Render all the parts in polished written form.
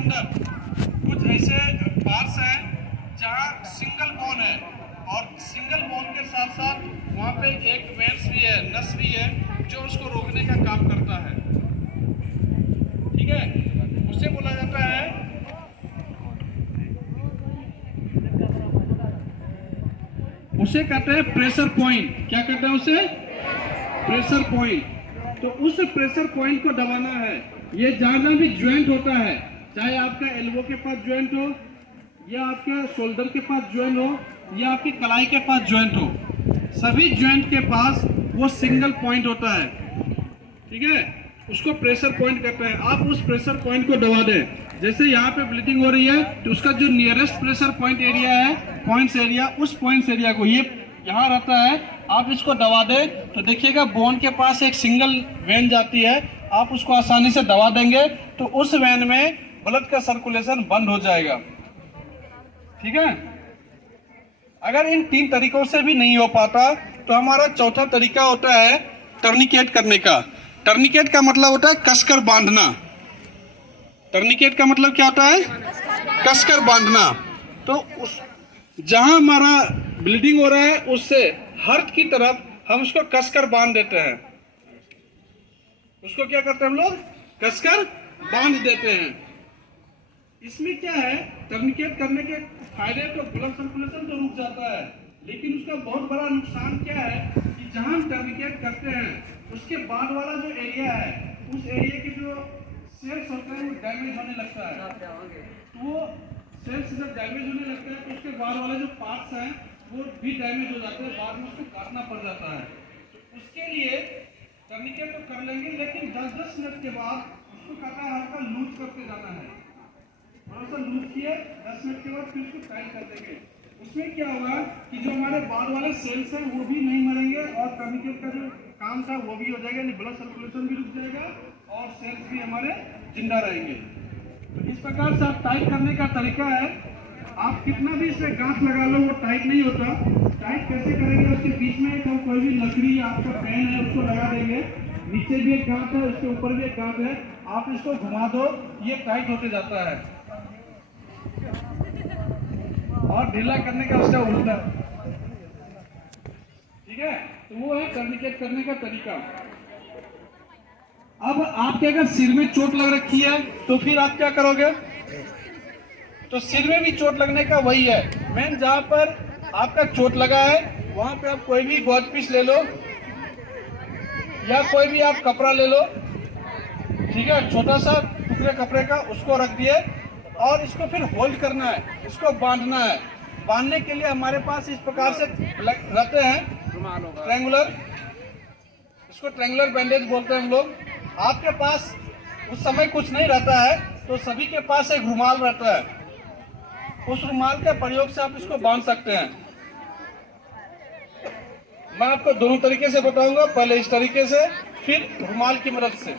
अंदर कुछ ऐसे पार्ट्स हैं जहाँ सिंगल बोन है और सिंगल बोन के साथ साथ वहाँ पे एक वेन्स भी है, नस भी है जो उसको रोकने का काम करता है। ठीक है, उसे बोला जाता है उसे कहते हैं प्रेशर पॉइंट। क्या कहते हैं उसे? Pressure point. तो उस प्रेशर पॉइंट को दबाना है। ये जहां भी ज्वाइंट होता है, चाहे आपका एल्बो के पास ज्वाइंट हो या आपके शोल्डर के पास ज्वाइंट हो या आपकी कलाई के पास ज्वाइंट हो, सभी ज्वाइंट के पास वो सिंगल पॉइंट होता है। ठीक है, उसको प्रेशर पॉइंट कहते हैं। आप उस प्रेशर पॉइंट को दबा दें। जैसे यहाँ पे ब्लीडिंग हो रही है तो उसका जो नियरेस्ट प्रेशर पॉइंट एरिया है, पॉइंट्स एरिया, उस पॉइंट्स एरिया को, ये यहाँ रहता है, आप इसको दबा दें तो देखिएगा बोन के पास एक सिंगल वेन जाती है। आप उसको आसानी से दबा देंगे तो उस वेन में ब्लड का सर्कुलेशन बंद हो जाएगा। ठीक है, अगर इन 3 तरीकों से भी नहीं हो पाता तो हमारा चौथा तरीका होता है टर्निकेट करने का। टर्निकेट का मतलब होता है कसकर बांधना। टर्निकेट का मतलब क्या होता है? कसकर बांधना। तो उस जहां हमारा ब्लीडिंग हो रहा है उससे हर्ट की तरफ हम उसको कसकर बांध देते हैं। उसको क्या करते हैं हम लोग? कसकर बांध देते हैं। इसमें क्या है, टर्निकेट करने के फायदे तो ब्लड सर्कुलेशन तो रुक जाता है, लेकिन उसका बहुत बड़ा नुकसान क्या है कि जहां हम टर्निकेट करते हैं उसके बाद वाला जो एरिया है, उस एरिया के जो सेल्स होते हैं वो डैमेज होने लगता है। तो वो सेल्स जब डैमेज होने लगता है तो उसके बाद वाले जो पार्ट्स हैं वो भी डैमेज हो जाते हैं, बाद में उसको काटना पड़ जाता है। तो उसके लिए टर्निकेट तो कर लेंगे, लेकिन 10-10 मिनट के बाद उसको काटा हल्का लूज करते जाना है। थोड़ा सा लूज किए, 10 मिनट के बाद फिर उसको टाइट कर देंगे। उसमें क्या होगा कि जो हमारे बाद वाले सेल्स हैं वो भी नहीं मरेंगे और टर्निकेट का जो काम था वो भी हो जाएगा, ब्लड सर्कुलेशन भी रुक जाएगा और सेल्स भी हमारे जिंदा रहेंगे। तो इस प्रकार से आप टाइट करने का तरीका है। आप कितना भी इसमें गांठ लगा लो वो टाइट नहीं होता। टाइट कैसे करेंगे? उसके बीच में एक कोई भी लकड़ी या आपका पेन है उसको लगा देंगे। नीचे भी एक गांठ है, उसके ऊपर भी एक गांठ है। आप इसको घुमा दो, ये टाइट होते जाता है। और ढीला करने का उसका उल्टा। ठीक है, तो वो है टर्निकेट करने का तरीका। अब आपके अगर सिर में चोट लग रखी है तो फिर आप क्या करोगे? तो सिर में भी चोट लगने का वही है मेन, जहां पर आपका चोट लगा है वहां पे आप कोई भी गॉज पीस ले लो या कोई भी आप कपड़ा ले लो। ठीक है, छोटा सा टुकड़े कपड़े का, उसको रख दिए और इसको फिर होल्ड करना है, इसको बांधना है। बांधने के लिए हमारे पास इस प्रकार से रहते हैं ट्रायंगुलर, इसको ट्रायंगुलर बैंडेज बोलते हैं हम लोग। आपके पास उस समय कुछ नहीं रहता है तो सभी के पास एक रुमाल रहता है, उस रुमाल के प्रयोग से आप इसको बांध सकते हैं। मैं आपको दोनों तरीके से बताऊंगा, पहले इस तरीके से, फिर रुमाल की मदद से।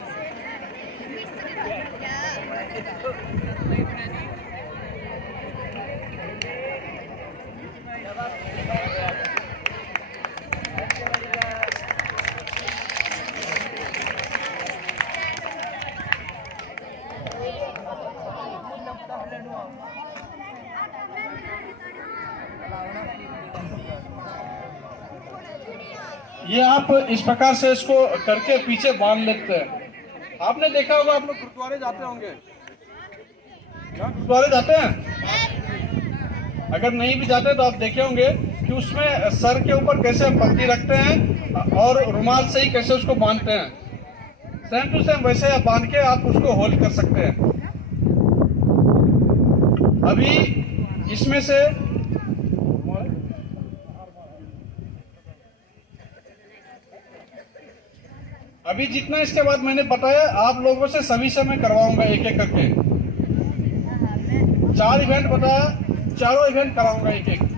ये आप इस प्रकार से इसको करके पीछे बांध लेते हैं। आपने देखा होगा, आप लोग गुरुद्वारे जाते होंगे, गुरुद्वारे जाते हैं? अगर नहीं भी जाते तो आप देखे होंगे कि उसमें सर के ऊपर कैसे पट्टी रखते हैं और रुमाल से ही कैसे उसको बांधते हैं। सेम टू सेम वैसे आप बांध के आप उसको होल्ड कर सकते हैं। अभी इसमें से अभी जितना इसके बाद मैंने बताया आप लोगों से सभी से मैं करवाऊंगा एक एक करके। 4 इवेंट बताया, चारों इवेंट कराऊंगा एक एक।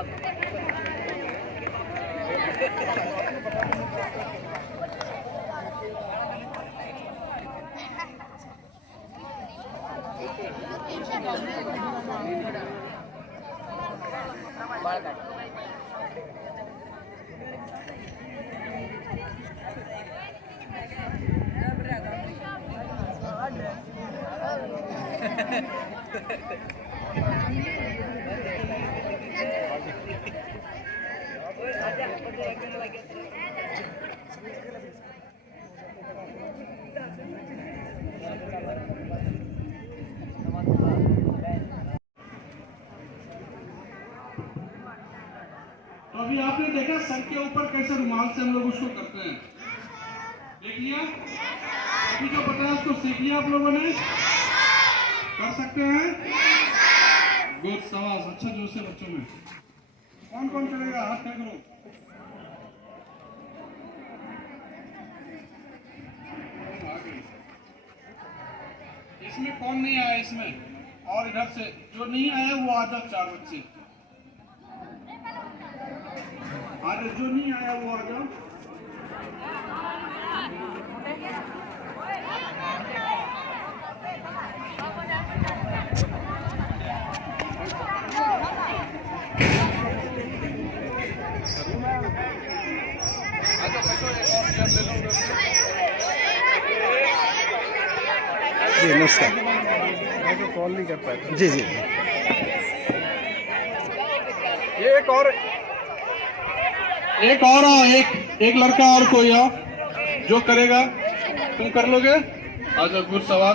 तो अभी आपने देखा सर के ऊपर कैसे रुमाल से हम लोग उसको करते हैं, देख लिया? अभी जो बताया उसको सीख लिया आप लोगों ने? कर सकते हैं? गुड, शाबाश, अच्छा जोश है बच्चों में। कौन कौन करेगा? हाथ खड़े करो। इसमें कौन नहीं आया इसमें? और इधर से जो नहीं आया वो आ जाओ, 4 बच्चे आ जाओ, जो नहीं आया वो आ जाओ। जी नमस्कार। मैं तो कॉल नहीं कर पाया। जी जी। एक और आओ, एक लड़का और कोई आओ जो करेगा। तुम कर लोगे? अच्छा, गुड, सवाल।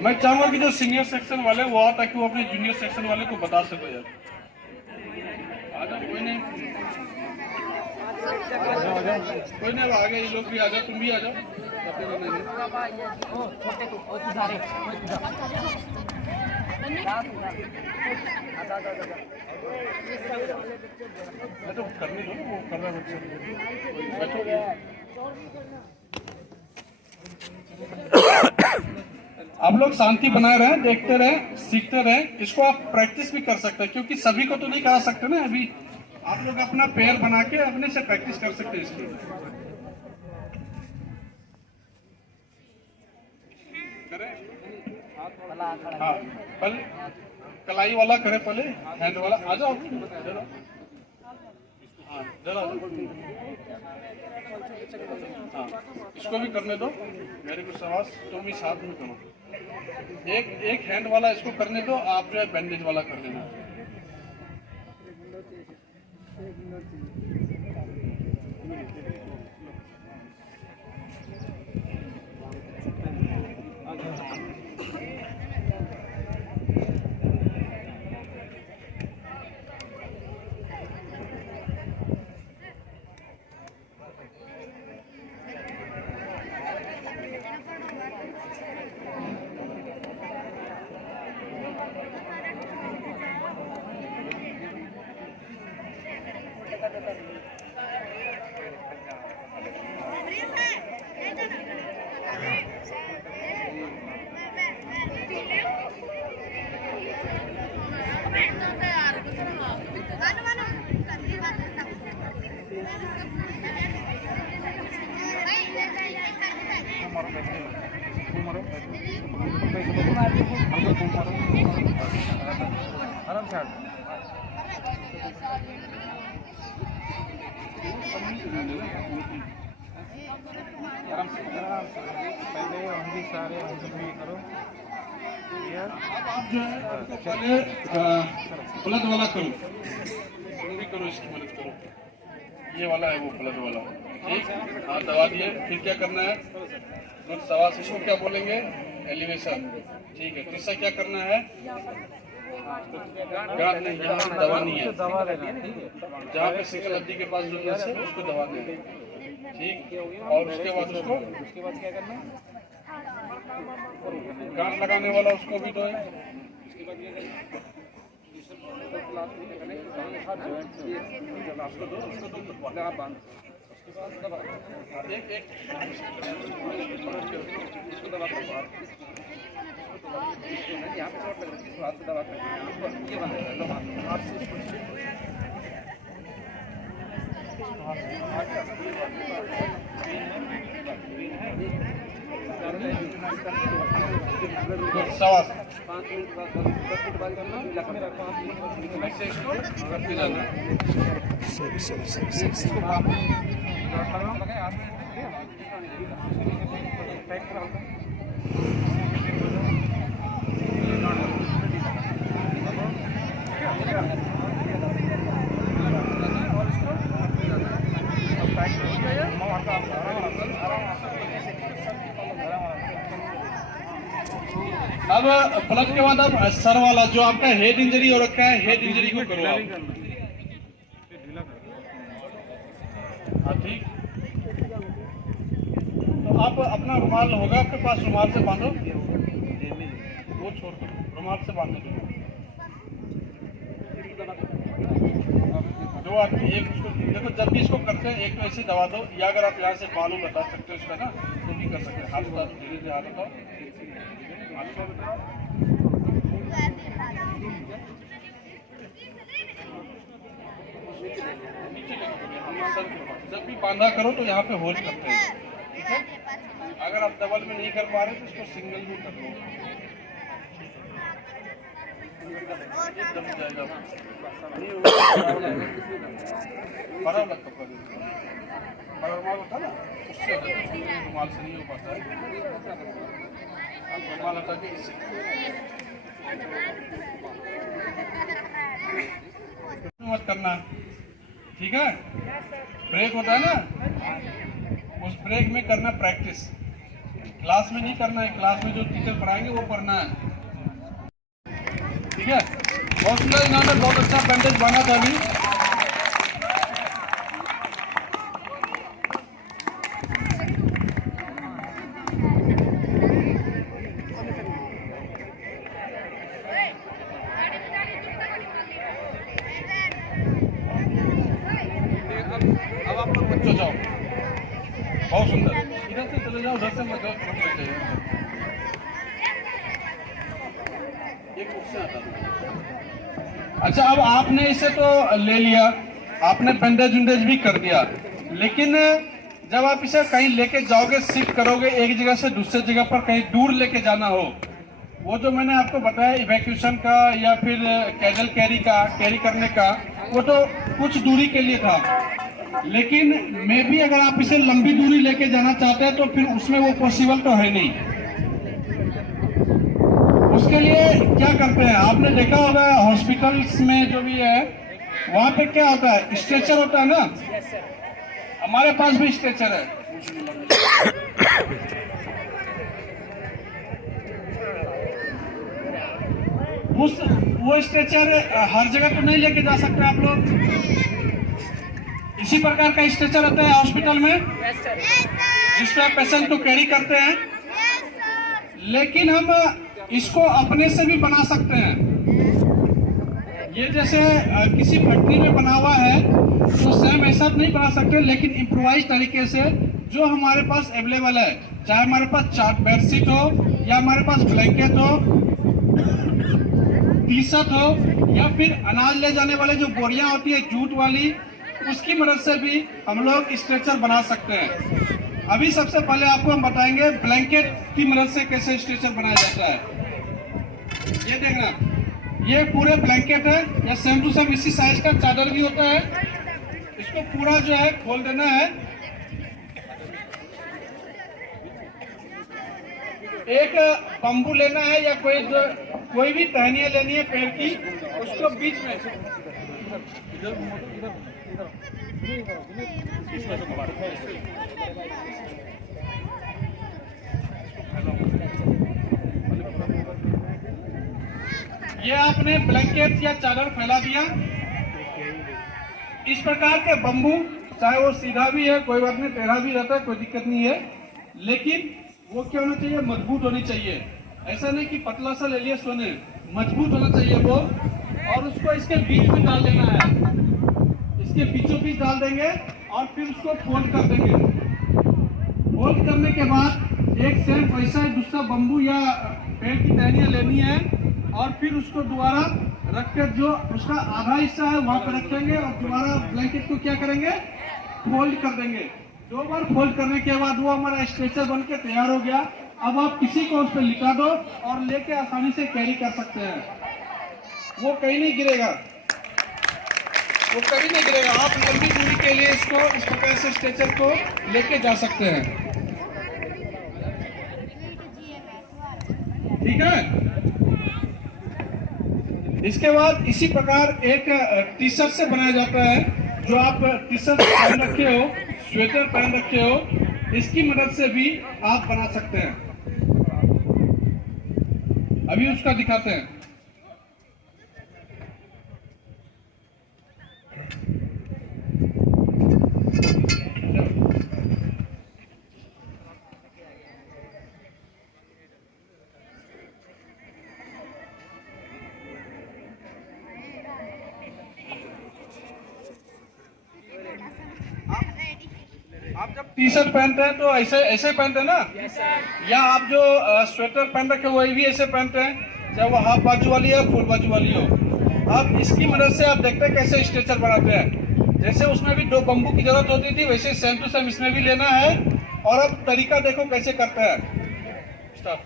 मैं चाहूंगा कि जो सीनियर सेक्शन वाले वो आओ ताकि वो अपने जूनियर सेक्शन वाले को बता सको यार। आ जाओ, कोई नहीं, अब आ गए ये लोग भी आ जाओ, तुम भी आ जाओ। तो करने दो, वो कर रहा है बच्चे। आप लोग शांति बनाए रहें, देखते रहें, सीखते रहें। इसको आप प्रैक्टिस भी कर सकते हैं क्योंकि सभी को तो नहीं करा सकते ना। अभी आप लोग अपना पैर बना के अपने से प्रैक्टिस कर सकते हैं इसकी। करें? हाँ, पहले कलाई वाला करे, पहले हैंड वाला। आ जाओ, हाँ जरा। हाँ, इसको भी करने दो। मेरे को शाबाश, तुम भी साथ में करो। एक हैंड वाला इसको करने दो, आप जो है बैंडेज वाला कर देना। आराम से पहले हम भी सारे भी करो। आप जो है पहले प्लग वाला करो, तुम भी करो, इसकी मदद करो। ये वाला है वो प्लग वाला, ठीक। हाँ, दबा दिए। फिर क्या करना है? सवाल इसको क्या बोलेंगे? एलिवेशन, ठीक है। तीसरा क्या करना है? गांठ नहीं, यहाँ दबा नहीं है, जहाँ पे सिकल हड्डी के पास जो है उसको दबा देंगे, ठीक। और उसके बाद क्या करना है? गांठ लगाने वाला उसको भी दो। एक हाथ से दबा कर ये बंद लो हाथ से सवा 5 मिनट बाद 10 मिनट बाद करना लखनऊ रखो 5 मिनट से इसको रख के जाना इसको लगा हाथ में पैक करा अब प्लग के बाद अब सर वाला जो आपका हेड इंजरी हो रखा है हेड इंजरी को करो आप। हाँ ठीक। तो आप अपना रुमाल होगा आपके पास रुमाल से बांधो वो छोड़ दो रुमाल से बांधो दो आदमी एक उसको देखो जब भी इसको करते हैं एक तो ऐसे दबा दो या अगर आप यहाँ से बालू बता सकते हो इसका ना तो भी कर सकते हैं हाथ उठा दो धीरे धीरे हाथ उठाओ जब भी बांधा करो तो यहाँ पे होल्ड करते हैं ठीक है। अगर आप डबल में नहीं कर पा रहे तो इसको सिंगल में कर लो एकदम जाएगा बड़ा वाला कपड़ा बड़ा रुमाल होता ना उससे रुमाल से नहीं हो पाता है रुमाल हटा के इससे मत करना ठीक है। ब्रेक होता है ना उस ब्रेक में करना प्रैक्टिस क्लास में नहीं करना है क्लास में जो टीचर पढ़ाएंगे वो पढ़ना है ठीक है। बहुत सुंदर इन्होंने बहुत अच्छा बैंडेज बांधा था अभी अब आप लोग बच्चों जाओ बहुत सुंदर इधर से चले जाओ उधर से मत जाओ अच्छा। अब आपने इसे तो ले लिया आपने बैंडेज उंडेज भी कर दिया लेकिन जब आप इसे कहीं लेके जाओगे शिफ्ट करोगे एक जगह से दूसरे जगह पर कहीं दूर लेके जाना हो वो जो मैंने आपको बताया इवैक्यूएशन का या फिर कैजल कैरी करने का वो तो कुछ दूरी के लिए था लेकिन मैं भी अगर आप इसे लंबी दूरी लेके जाना चाहते हैं तो फिर उसमें वो पॉसिबल तो है नहीं। उसके लिए क्या करते हैं आपने देखा होगा हॉस्पिटल्स में जो भी है वहां पे क्या होता है स्ट्रेचर होता है ना हमारे पास भी स्ट्रेचर है वो स्ट्रेचर हर जगह तो नहीं लेके जा सकते आप लोग इसी प्रकार का स्ट्रेचर होता है हॉस्पिटल में जिसमें पेशेंट को कैरी करते हैं लेकिन हम इसको अपने से भी बना सकते हैं। ये जैसे किसी फैक्ट्री में बना हुआ है तो सेम ऐसा नहीं बना सकते लेकिन इम्प्रोवाइज तरीके से जो हमारे पास अवेलेबल है चाहे हमारे पास चार्ट बेडशीट हो या हमारे पास ब्लैंकेट हो टी शर्ट हो या फिर अनाज ले जाने वाले जो बोरियां होती है जूट वाली उसकी मदद से भी हम लोग स्ट्रेचर बना सकते हैं। अभी सबसे पहले आपको हम बताएंगे ब्लैंकेट की मदद से कैसे स्ट्रेचर बनाया जाता है। ये देखना ये पूरे ब्लैंकेट है या सेम टू सेम इसी साइज का चादर भी होता है इसको पूरा जो है खोल देना है एक बम्बू लेना है या कोई भी टहनियाँ लेनी है पेड़ की उसको बीच में ये आपने ब्लैंकेट या चादर फैला दिया इस प्रकार के बम्बू चाहे वो सीधा भी है कोई बात नहीं टेढ़ा भी रहता है कोई दिक्कत नहीं है लेकिन वो क्या होना चाहिए मजबूत होनी चाहिए ऐसा नहीं कि पतला सा ले लिया सोने मजबूत होना चाहिए वो और उसको इसके बीच में डाल देना है इसके बीचों बीच डाल देंगे और फिर उसको फोल्ड कर देंगे फोल्ड करने के बाद एक सेम वैसा दूसरा बम्बू या पेड़ की टहनियाँ लेनी है और फिर उसको दोबारा रखकर जो उसका आधा हिस्सा है वहां पर रखेंगे और दोबारा ब्लैंकेट को क्या करेंगे, फोल्ड कर देंगे। 2 बार फोल्ड करने के बाद वो हमारा स्ट्रेचर बन के तैयार हो गया। अब आप किसी को उस पर लिटा दो और लेके आसानी से कैरी कर सकते हैं। वो कहीं नहीं गिरेगा, वो कभी नहीं गिरेगा। आप लंबी दूरी के लिए इसको इस प्रकार से स्ट्रेचर को लेके जा सकते हैं। ठीक है। इसके बाद इसी प्रकार एक टी शर्ट से बनाया जाता है, जो आप टी शर्ट पहन रखे हो, स्वेटर पहन रखे हो, इसकी मदद से भी आप बना सकते हैं। अभी उसका दिखाते हैं। आप जब टी शर्ट पहनते हैं तो ऐसे ऐसे पहनते हैं ना, या आप जो स्वेटर पहन रखे हो वही भी ऐसे पहनते हैं, चाहे वो हाफ बाजू वाली हो फुल बाजू वाली हो। आप इसकी मदद से आप देखते हैं कैसे स्ट्रेचर बनाते हैं। जैसे उसमें भी 2 बम्बू की जरूरत होती थी, वैसे सेम टू सेम इसमें भी लेना है। और अब तरीका देखो कैसे करते हैं। स्टार्ट।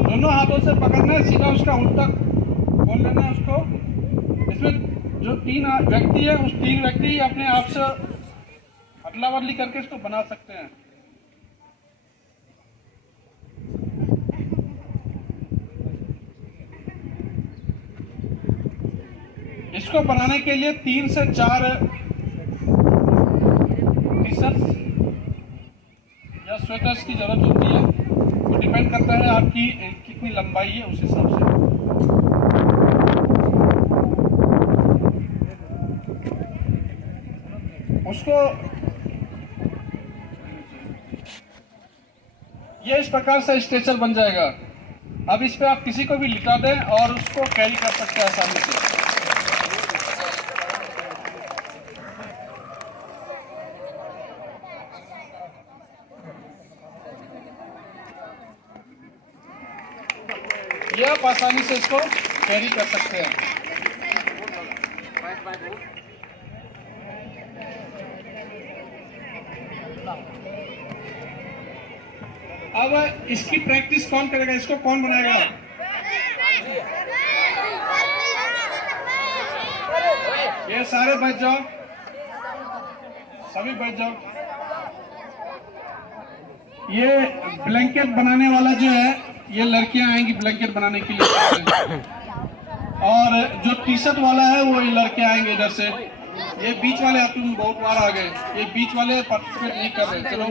दोनों हाथों से पकड़ना है, सीधा उसका उल्टा खोल लेना है उसको। इसमें जो 3 व्यक्ति है, उस 3 व्यक्ति अपने आप से अदला बदली करके इसको बना सकते हैं। इसको बनाने के लिए 3 से 4 टी शर्ट्स या स्वेटर्स की जरूरत होती है। वो डिपेंड करता है आपकी कितनी लंबाई है, उस हिसाब से। उसको ये इस प्रकार से स्ट्रेचर बन जाएगा। अब इस पे आप किसी को भी लिटा दें और उसको कैरी कर सकते हैं आसानी से। ये आप आसानी से इसको कैरी कर सकते हैं। अब इसकी प्रैक्टिस कौन करेगा, इसको कौन बनाएगा? ये सारे बैठ जाओ, सभी बैठ जाओ। ये ब्लैंकेट बनाने वाला जो है, ये लड़कियां आएंगी ब्लैंकेट बनाने के लिए, और जो टी शर्ट वाला है वो ये लड़के आएंगे इधर से। ये बीच वाले आप तुम बहुत बार आ गए, ये बीच वाले पार्टिसिपेट नहीं कर रहे। चलो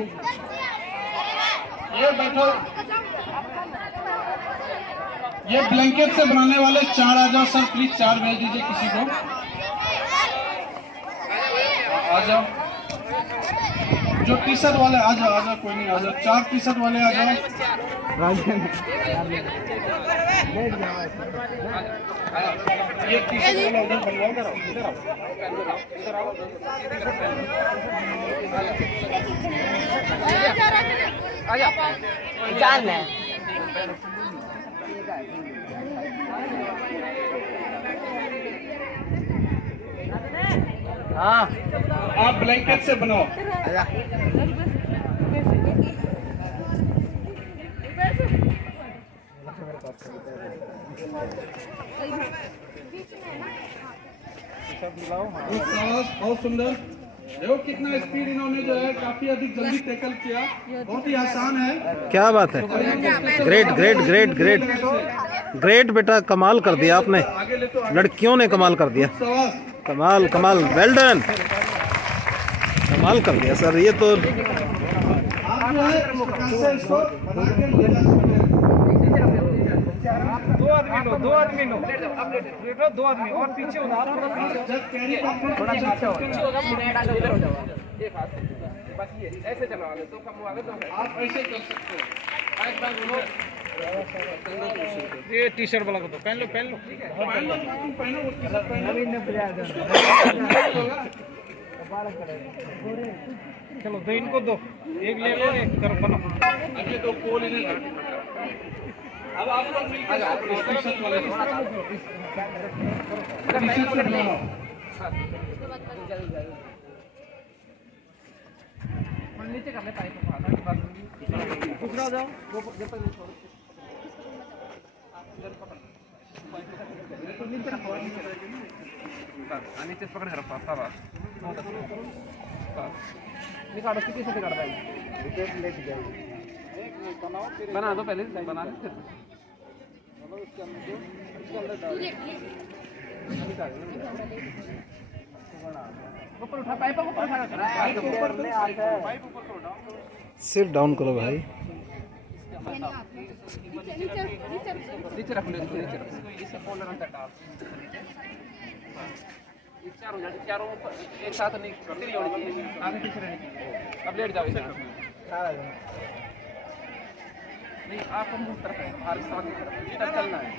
ये बैठो। ये ब्लैंकेट से बनाने वाले 4 आ जाओ सर, प्लीज 4 भेज दीजिए किसी को। आ जाओ। जो टी शर्ट वाले आ जाओ, आ जाओ, कोई नहीं, आ जाओ। 4 टी शर्ट वाले आ जाओ। ये टी शर्ट वाला उधर बनवाओ, इधर आओ, इधर आओ, इधर आओ, आजा। चाल है। हाँ, आप ब्लैंकेट से बनाओ। बहुत सुंदर। देखो कितना स्पीड इन्होंने जो है काफी अधिक जल्दी टैकल किया। बहुत ही आसान है। क्या बात है। Great great great great great बेटा, कमाल कर दिया आपने, लड़कियों ने कमाल कर दिया। कमाल कमाल, वेल डन, कमाल कर दिया सर। ये तो आप जो है इस प्रकार से इसको बना के ले जा सकते हैं। 2 आदमी लो, 2 आदमी लो, बेटा 2 आदमी और पीछे हो, आप थोड़ा पीछे जब कैरी करते हैं थोड़ा पीछे होगा, इधर हो जाओ। एक हाथ से बस ये ऐसे चलाओगे तो कम आगे तो आप ऐसे कर सकते हो। बैक बैक लो। ये टी शर्ट वाला को तो पहन लो, पहन लो, ठीक है। पहन लो, तुम पहनो, वो टी शर्ट पहनो। चलो दो इनको दो, एक ले लो, एक कर बनो। अब ये दो पोल इन्हें अब आप लोग मिलकर टी-शर्ट वाले टी-शर्ट से बनाओ। नीचे कर ले पाइप को, दूसरा जाओ वो जब तक नहीं छोड़ो। नीचे रखो, नीचे पकड़ कर पास सारा निकालो, किसी से निकाल भाई लेके जाएगी। बना दो पहले, बना लो फिर इसके अंदर ऊपर उठा, पाइप ऊपर उठा, पाइप ऊपर उठाओ। सिट डाउन करो भाई। नीचे रख ले, नीचे रख, इससे पोलर अंदर डाल। चारों एक साथ नहीं होनी चाहिए, आगे पीछे रहनी चाहिए। अब लेट जाओ इसे, नहीं आप हम तरफ है, हर साथ की तरफ इधर चलना है।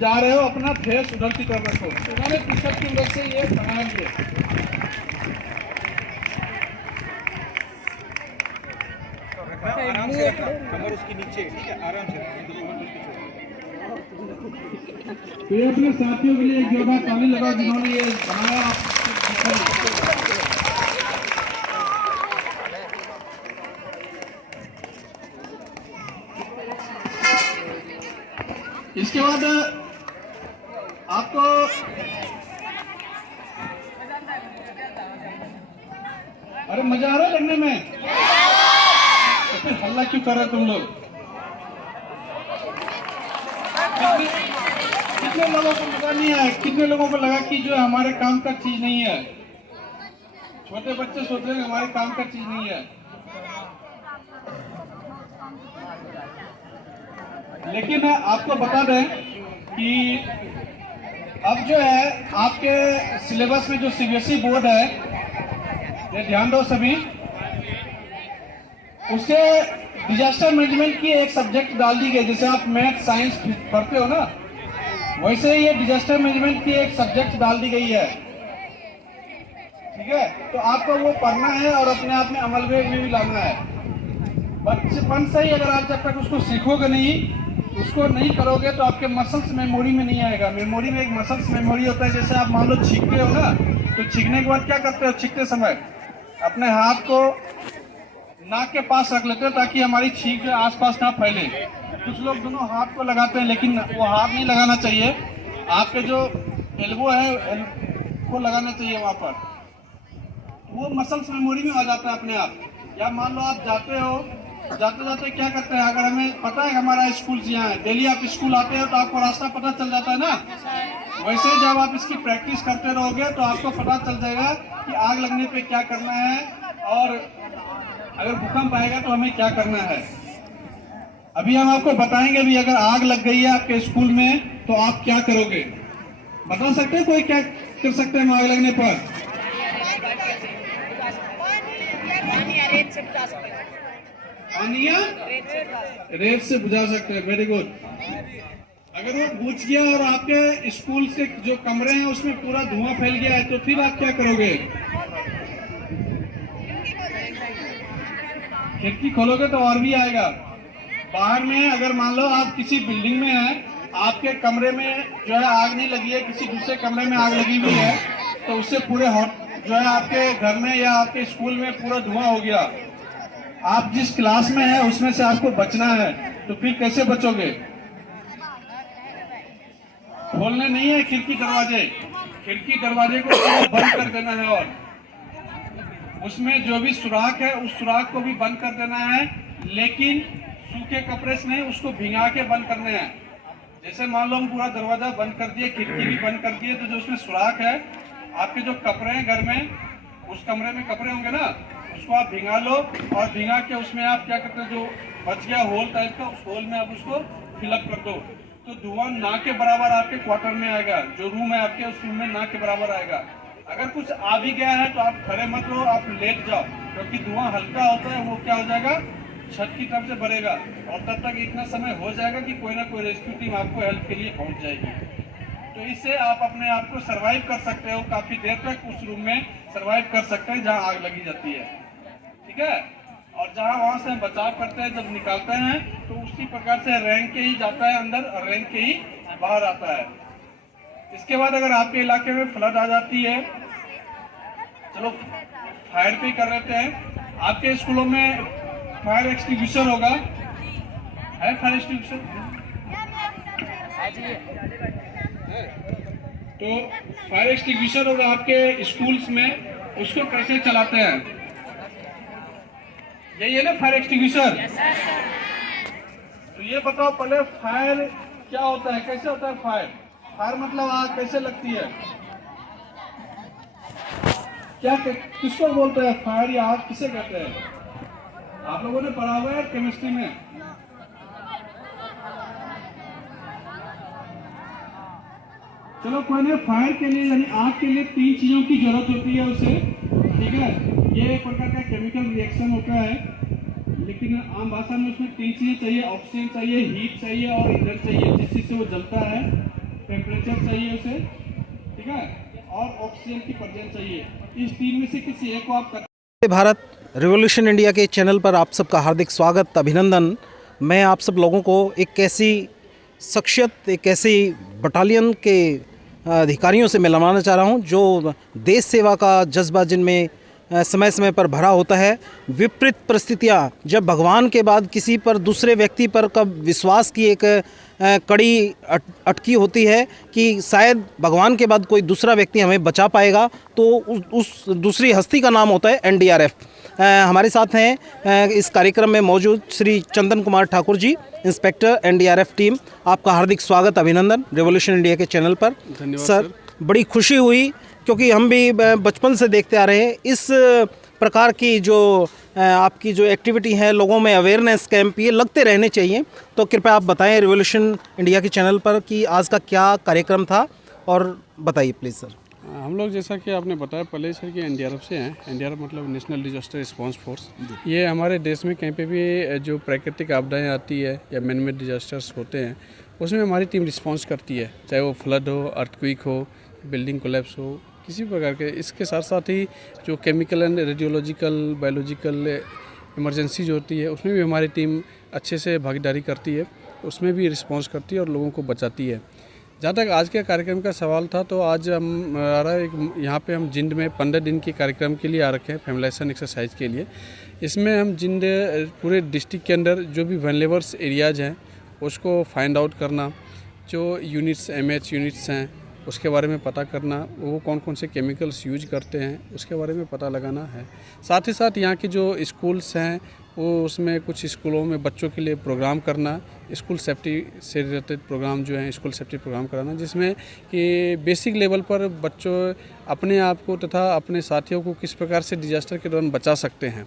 जा रहे हो अपना फेस उधर की तरफ रखो। उन्होंने टी-शर्ट की वजह से ये बनाएंगे। आराम से रखना, कमर उसकी नीचे, ठीक है, आराम से तो ये अपने साथियों के लिए एक जोरदार ताली लगाओ जिन्होंने ये बनाया। इसके बाद आपको अरे मजा आ रहा है लगने में, तो फिर हल्ला क्यों कर रहे तुम लोग? कितने लोगों को मजा नहीं आया? कितने लोगों को लगा कि जो हमारे काम का चीज नहीं है? छोटे बच्चे सोच रहे हैं हमारे काम का चीज नहीं है, लेकिन आपको बता दें कि अब जो है आपके सिलेबस में जो सीबीएसई बोर्ड है, ये ध्यान दो सभी, उससे डिजास्टर मैनेजमेंट की एक सब्जेक्ट डाल दी गई। जैसे आप मैथ साइंस पढ़ते हो ना, वैसे ही ये डिजास्टर मैनेजमेंट की एक सब्जेक्ट डाल दी गई है, ठीक है? तो आपको वो पढ़ना है और अपने आप में अमल में भी लाना है। बचपन से ही अगर आप जब तक उसको सीखोगे नहीं, उसको नहीं करोगे, तो आपके मसल्स मेमोरी में नहीं आएगा। मेमोरी में एक मसल्स मेमोरी होता है। जैसे आप मान लो छींकते हो ना, तो छींकने के बाद क्या करते हो? छींकते समय अपने हाथ को नाक के पास रख लेते हो ताकि हमारी छींक जो आसपास ना फैले। कुछ लोग दोनों हाथ को लगाते हैं, लेकिन वो हाथ नहीं लगाना चाहिए। आपके जो एल्बो है को लगाना चाहिए वहां पर, वो मसल्स मेमोरी में आ जाता है अपने आप। या मान लो आप जाते हो, जाते जाते क्या करते हैं, अगर हमें पता है हमारा स्कूल यहाँ है, डेली आप स्कूल आते हो तो आपको रास्ता पता चल जाता है ना, वैसे जब आप इसकी प्रैक्टिस करते रहोगे तो आपको पता चल जाएगा कि आग लगने पे क्या करना है और अगर भूकंप आएगा तो हमें क्या करना है। अभी हम आपको बताएंगे भी, अगर आग लग गई है आपके स्कूल में तो आप क्या करोगे? बता सकते हैं कोई क्या कर सकते हैं आग लगने पर? पानिया रेत से बुझा सकते हैं। Very good. अगर वो बुझ गया और आपके स्कूल के जो कमरे हैं उसमें पूरा धुआं फैल गया है, तो फिर आप क्या करोगे? खिड़की खोलोगे तो और भी आएगा। बाहर में अगर मान लो आप किसी बिल्डिंग में हैं, आपके कमरे में जो है आग नहीं लगी है, किसी दूसरे कमरे में आग लगी हुई है, तो उससे पूरे जो है आपके घर में या आपके स्कूल में पूरा धुआं हो गया। आप जिस क्लास में है उसमें से आपको बचना है, तो फिर कैसे बचोगे? खोलने नहीं है खिड़की दरवाजे, खिड़की दरवाजे को बंद कर देना है और उसमें जो भी सुराख है उस सुराख को भी बंद कर देना है, लेकिन सूखे कपड़े से नहीं, उसको भिंगा के बंद करने हैं। जैसे मान लो हम पूरा दरवाजा बंद कर दिए, खिड़की भी बंद कर दिए, तो जो उसमें सुराख है, आपके जो कपड़े हैं घर में, उस कमरे में कपड़े होंगे ना, उसको आप भिंगा लो और भिंगा के उसमें आप क्या करते हो, जो बच गया होल टाइप का, उस होल में आप उसको फिलअप कर दो, तो धुआं ना के बराबर आपके क्वार्टर में आएगा। जो रूम है आपके, उस रूम में ना के बराबर आएगा। अगर कुछ आ भी गया है तो आप खड़े मत हो, आप लेट जाओ, क्योंकि धुआं हल्का होता है, वो क्या हो जाएगा, छत की तरफ से भरेगा और तब तक इतना समय हो जाएगा कि कोई ना कोई रेस्क्यू टीम आपको हेल्प के लिए पहुंच जाएगी। तो तो इससे आप अपने आप को सरवाइव कर सकते हो, काफी देर तक उस रूम में सरवाइव कर सकते हैं जहां आग लगी जाती है, ठीक है। और जहां वहां से बचाव करते हैं, जब निकालते हैं तो उसी प्रकार से रैंक के ही जाता है अंदर और रैंक के ही बाहर आता है। इसके बाद अगर आपके इलाके में फ्लड आ जाती है, चलो फायर पे कर लेते हैं, आपके स्कूलों में फायर एक्सटिंग्विशर होगा, है फायर एक्सटिंग्विशर? तो फायर एक्सटिंग्विशर होगा आपके स्कूल्स में, उसको कैसे चलाते हैं? यही है ना फायर एक्सटिंग्विशर। तो ये बताओ पहले फायर क्या होता है, कैसे होता है फायर? फायर मतलब आग कैसे लगती है, क्या किसको बोलते हैं फायर या आग किसे कहते हैं? आप लोगों ने पढ़ा हुआ है केमिस्ट्री में। चलो कोई नहीं, फायर के लिए यानी आग के लिए 3 चीजों की जरूरत होती है उसे, ठीक है। ये एक प्रकार का केमिकल रिएक्शन होता है, लेकिन आम भाषा में उसमें 3 चीजें चाहिए, ऑक्सीजन चाहिए, हीट चाहिए और ईंधन चाहिए, जिस चीज से वो जलता है। टेम्परेचर चाहिए उसे, ठीक है, और ऑक्सीजन की प्रेजेंस चाहिए। इस 3 में से किसी एक को आप भारत रिवॉल्यूशन इंडिया के चैनल पर आप सबका हार्दिक स्वागत, अभिनंदन। मैं आप सब लोगों को एक ऐसी शख्सियत, एक ऐसी बटालियन के अधिकारियों से मिलवाना चाह रहा हूं जो देश सेवा का जज्बा जिनमें समय समय पर भरा होता है। विपरीत परिस्थितियां, जब भगवान के बाद किसी पर, दूसरे व्यक्ति पर कब विश्वास की एक कड़ी अटकी होती है कि शायद भगवान के बाद कोई दूसरा व्यक्ति हमें बचा पाएगा, तो उस दूसरी हस्ती का नाम होता है एनडीआरएफ। हमारे साथ हैं इस कार्यक्रम में मौजूद Shri Chandan Kumar Thakur ji, inspector NDRF team. आपका हार्दिक स्वागत, अभिनंदन रिवॉल्यूशन इंडिया के चैनल पर। धन्यवाद सर, बड़ी खुशी हुई क्योंकि हम भी बचपन से देखते आ रहे हैं इस प्रकार की जो आपकी जो एक्टिविटी है, लोगों में अवेयरनेस कैंप ये लगते रहने चाहिए। तो कृपया आप बताएं रिवॉल्यूशन इंडिया के चैनल पर कि आज का क्या कार्यक्रम था, और बताइए प्लीज़ सर। हम लोग जैसा कि आपने बताया पहले सर कि एनडीआरएफ से हैं। एनडीआरएफ मतलब नेशनल डिजास्टर रिस्पांस फोर्स। ये हमारे देश में कहीं पे भी जो प्राकृतिक आपदाएं आती है या मैन मेड डिजास्टर्स होते हैं, उसमें हमारी टीम रिस्पांस करती है, चाहे वो फ्लड हो, अर्थक्वेक हो, बिल्डिंग कोलैप्स हो, किसी प्रकार के। इसके साथ साथ ही जो chemical and radiological, biological emergency जो होती है, उसमें भी हमारी टीम अच्छे से भागीदारी करती है, उसमें भी रिस्पांस करती है और लोगों को बचाती है। जहाँ तक आज के कार्यक्रम का सवाल था, तो आज हम आ रहा है यहाँ पे हम जिंद में 15 दिन के कार्यक्रम के लिए आ रखे हैं, फैमिलाइजेशन एक्सरसाइज के लिए। इसमें हम जिंद पूरे डिस्ट्रिक्ट के अंदर जो भी वनलेबल्स एरियाज़ हैं उसको फाइंड आउट करना, जो यूनिट्स एमएच यूनिट्स हैं उसके बारे में पता करना, वो कौन कौन से केमिकल्स यूज करते हैं उसके बारे में पता लगाना है। साथ ही साथ यहाँ के जो स्कूल्स हैं वो, उसमें कुछ स्कूलों में बच्चों के लिए प्रोग्राम करना, स्कूल सेफ्टी से रिलेटेड प्रोग्राम जो हैं, स्कूल सेफ्टी प्रोग्राम कराना, जिसमें कि बेसिक लेवल पर बच्चों अपने आप को तथा अपने साथियों को किस प्रकार से डिजास्टर के दौरान बचा सकते हैं,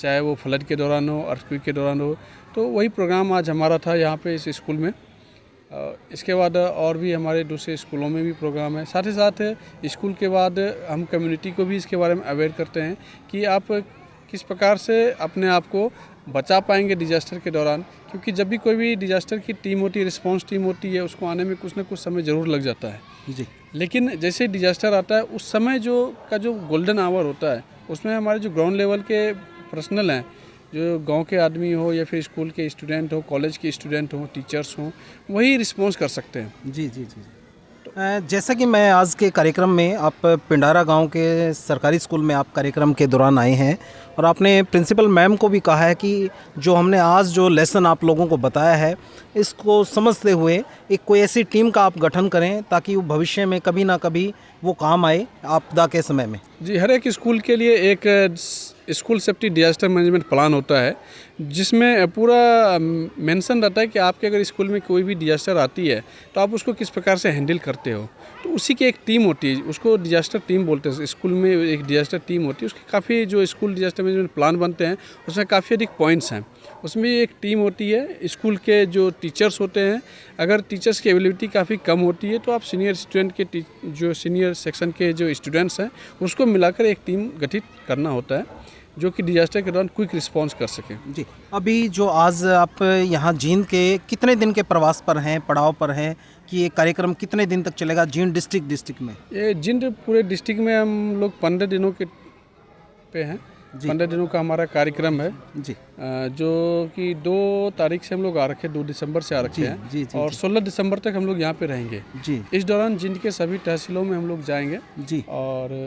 चाहे वो फ्लड के दौरान हो, अर्थक्वेक के दौरान हो। तो वही प्रोग्राम आज हमारा था यहाँ पे इस स्कूल में। इसके बाद और भी हमारे दूसरे स्कूलों में भी प्रोग्राम है। साथ ही साथ स्कूल के बाद हम कम्युनिटी को भी इसके बारे में अवेयर करते हैं कि आप किस प्रकार से अपने आप को बचा पाएंगे डिजास्टर के दौरान, क्योंकि जब भी कोई भी डिजास्टर की टीम होती है, रिस्पांस टीम होती है, उसको आने में कुछ ना कुछ समय ज़रूर लग जाता है जी। लेकिन जैसे डिजास्टर आता है, उस समय जो गोल्डन आवर होता है, उसमें हमारे जो ग्राउंड लेवल के पर्सनल हैं, जो गांव के आदमी हो या फिर स्कूल के स्टूडेंट हो, कॉलेज के स्टूडेंट हो, टीचर्स हो, वही रिस्पॉन्स कर सकते हैं। जी जी जी। जैसा कि मैं आज के कार्यक्रम में, आप पिंडारा गांव के सरकारी स्कूल में आप कार्यक्रम के दौरान आए हैं और आपने प्रिंसिपल मैम को भी कहा है कि जो हमने आज जो लेसन आप लोगों को बताया है, इसको समझते हुए एक कोई ऐसी टीम का आप गठन करें ताकि वो भविष्य में कभी ना कभी वो काम आए आपदा के समय में। जी, हर एक स्कूल के लिए एक school safety disaster management plan होता है, जिसमें पूरा मेंशन रहता है कि आपके अगर स्कूल में कोई भी डिजास्टर आती है तो आप उसको किस प्रकार से हैंडल करते हो। तो उसी की एक टीम होती है, उसको डिजास्टर टीम बोलते हैं। स्कूल में एक डिजास्टर टीम होती है, उसके काफ़ी जो स्कूल डिजास्टर मैनेजमेंट प्लान बनते हैं उसमें काफ़ी अधिक पॉइंट्स हैं। उसमें एक टीम होती है, स्कूल के जो टीचर्स होते हैं, अगर टीचर्स की एबिलिटी काफ़ी कम होती है तो आप सीनियर स्टूडेंट के जो सीनियर सेक्शन के जो स्टूडेंट्स हैं उसको मिलाकर एक टीम गठित करना होता है, जो कि डिजास्टर के दौरान क्विक रिस्पॉन्स कर सकें। जी, अभी जो आज आप यहाँ जींद के कितने दिन के प्रवास पर हैं, पड़ाव पर हैं, कि ये कार्यक्रम कितने दिन तक चलेगा जींद डिस्ट्रिक्ट में? ये जिंद पूरे डिस्ट्रिक्ट में हम लोग 15 दिनों के पे हैं। 15 दिनों का हमारा कार्यक्रम है जी, जो कि 2 तारीख से हम लोग आ रखे, 2 दिसंबर से आ रखे हैं जी, जी, और 16 दिसंबर तक हम लोग यहाँ पे रहेंगे। जी इस दौरान जिंद के सभी तहसीलों में हम लोग जाएंगे जी और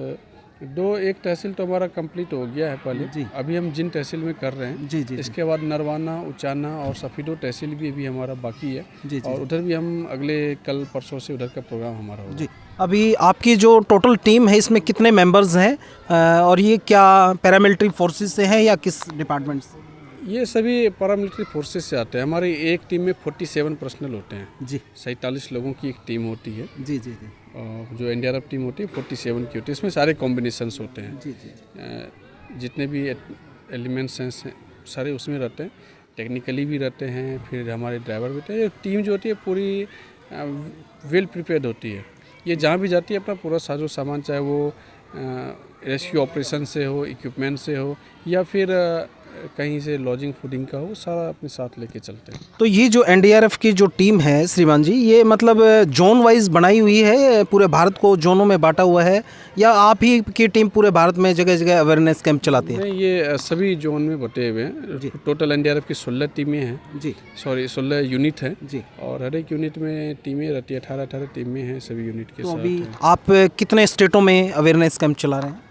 एक तहसील तो हमारा कंप्लीट हो गया है पहले जी। अभी हम जिन तहसील में कर रहे हैं। जी जी इसके बाद नरवाना, उचाना और सफीदो तहसील भी अभी हमारा बाकी है जी जी और उधर भी हम अगले कल परसों से उधर का प्रोग्राम हमारा होगा। जी। अभी आपकी जो टोटल टीम है इसमें कितने मेंबर्स हैं और ये क्या पैरामिलिट्री फोर्सेस से हैं या किस डिपार्टमेंट से? ये सभी पैरामिलिट्री फोर्सेस से आते हैं। हमारी एक टीम में 47 पर्सनल होते हैं। जी 47 लोगों की एक टीम होती है जी जी जी और जो एनडीआरएफ टीम होती है 47 की होती है। इसमें सारे कॉम्बिनेशंस होते हैं। जी जी जितने भी एलिमेंट्स हैं सारे उसमें रहते हैं, टेक्निकली भी रहते हैं, फिर हमारे ड्राइवर भी रहते हैं। टीम जो होती है पूरी वेल प्रिपेयर्ड होती है। ये जहाँ भी जाती है अपना पूरा साजो सामान, चाहे वो रेस्क्यू ऑपरेशन से हो, इक्विपमेंट से हो या फिर कहीं से लॉजिंग फूडिंग का हो, सारा अपने साथ लेके चलते हैं। तो ये जो एनडीआरएफ की जो टीम है श्रीमान जी, ये मतलब जोन वाइज बनाई हुई है, पूरे भारत को जोनों में बांटा हुआ है, या आप ही की टीम पूरे भारत में जगह जगह अवेयरनेस कैंप चलाती है? नहीं, ये सभी जोन में बटे हुए हैं। टोटल एनडीआरएफ की 16 टीमें हैं जी, 16 यूनिट हैं जी। और हर एक यूनिट में टीमें रहती है। 18 टीमें हैं सभी यूनिट के तो साथ अभी हैं। आप कितने स्टेटों में अवेयरनेस कैंप चला रहे हैं?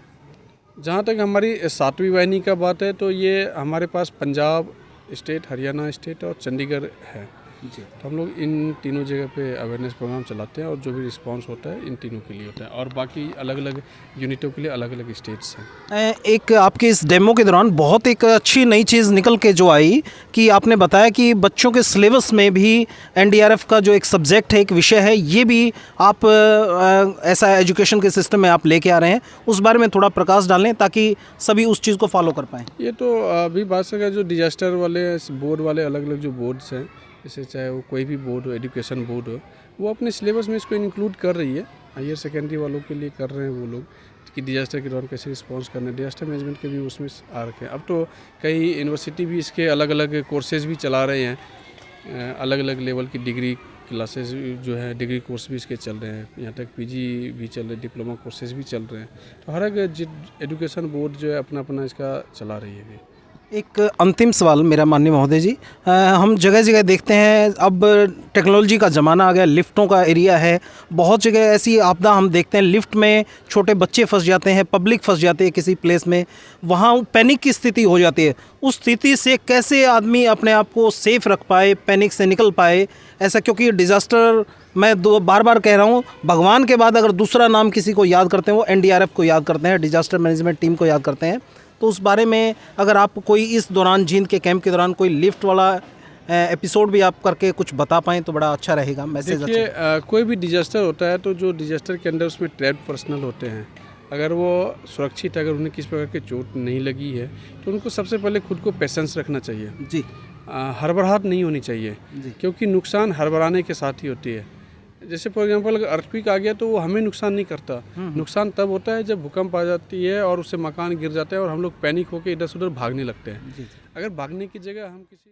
जहाँ तक हमारी 7वीं वाहिनी का बात है तो ये हमारे पास पंजाब स्टेट, हरियाणा स्टेट और चंडीगढ़ है। जी। तो हम लोग इन तीनों जगह पे अवेयरनेस प्रोग्राम चलाते हैं और जो भी रिस्पांस होता है इन तीनों के लिए होता है और बाकी अलग अलग यूनिटों के लिए अलग अलग स्टेट्स हैं। एक आपके इस डेमो के दौरान बहुत एक अच्छी नई चीज़ निकल के जो आई कि आपने बताया कि बच्चों के सिलेबस में भी एनडीआरएफ का जो एक सब्जेक्ट है, एक विषय है, ये भी आप ऐसा एजुकेशन के सिस्टम में आप लेके आ रहे हैं। उस बारे में थोड़ा प्रकाश डालें ताकि सभी उस चीज़ को फॉलो कर पाएँ। ये तो अभी बात सका जो डिजास्टर वाले बोर्ड वाले अलग अलग जो बोर्ड्स हैं, जैसे चाहे वो कोई भी बोर्ड हो, एजुकेशन बोर्ड हो, वो अपने सिलेबस में इसको इंक्लूड कर रही है। हायर सेकेंडरी वालों के लिए कर रहे हैं वो लोग कि डिजास्टर के दौरान कैसे रिस्पॉन्स करना है। डिजास्टर मैनेजमेंट के भी उसमें आ रखे हैं। अब तो कई यूनिवर्सिटी भी इसके अलग अलग कोर्सेज भी चला रहे हैं। अलग अलग लेवल की डिग्री क्लासेस जो है, डिग्री कोर्स भी इसके चल रहे हैं। यहाँ तक पीजी भी चल रहे हैं, डिप्लोमा कोर्सेज भी चल रहे हैं। तो हर एक एजुकेशन बोर्ड जो है अपना अपना इसका चला रही है। एक अंतिम सवाल मेरा माननीय महोदय जी, हम जगह जगह देखते हैं अब टेक्नोलॉजी का ज़माना आ गया, लिफ्टों का एरिया है, बहुत जगह ऐसी आपदा हम देखते हैं लिफ्ट में छोटे बच्चे फंस जाते हैं, पब्लिक फंस जाते हैं किसी प्लेस में, वहाँ पैनिक की स्थिति हो जाती है। उस स्थिति से कैसे आदमी अपने आप को सेफ रख पाए, पैनिक से निकल पाए, ऐसा, क्योंकि डिज़ास्टर मैं बार बार कह रहा हूँ, भगवान के बाद अगर दूसरा नाम किसी को याद करते हैं वो एनडीआरएफ को याद करते हैं, डिज़ास्टर मैनेजमेंट टीम को याद करते हैं। तो उस बारे में अगर आप कोई इस दौरान जींद के कैंप के दौरान कोई लिफ्ट वाला एपिसोड भी आप करके कुछ बता पाएँ तो बड़ा अच्छा रहेगा। मैसेज देखिए, कोई भी डिजास्टर होता है तो जो डिजास्टर के अंदर उसमें ट्रैप्ड पर्सनल होते हैं, अगर वो सुरक्षित, अगर उन्हें किसी प्रकार की चोट नहीं लगी है तो उनको सबसे पहले खुद को पेशेंस रखना चाहिए जी, हड़बड़ाहट नहीं होनी चाहिए जी। क्योंकि नुकसान हड़बड़ाने के साथ ही होती है। जैसे फॉर एग्जांपल अगर अर्थक्वेक आ गया तो वो हमें नुकसान नहीं करता। नुकसान तब होता है जब भूकंप आ जाती है और उससे मकान गिर जाता है और हम लोग पैनिक होकर इधर से उधर भागने लगते हैं। अगर भागने की जगह हम किसी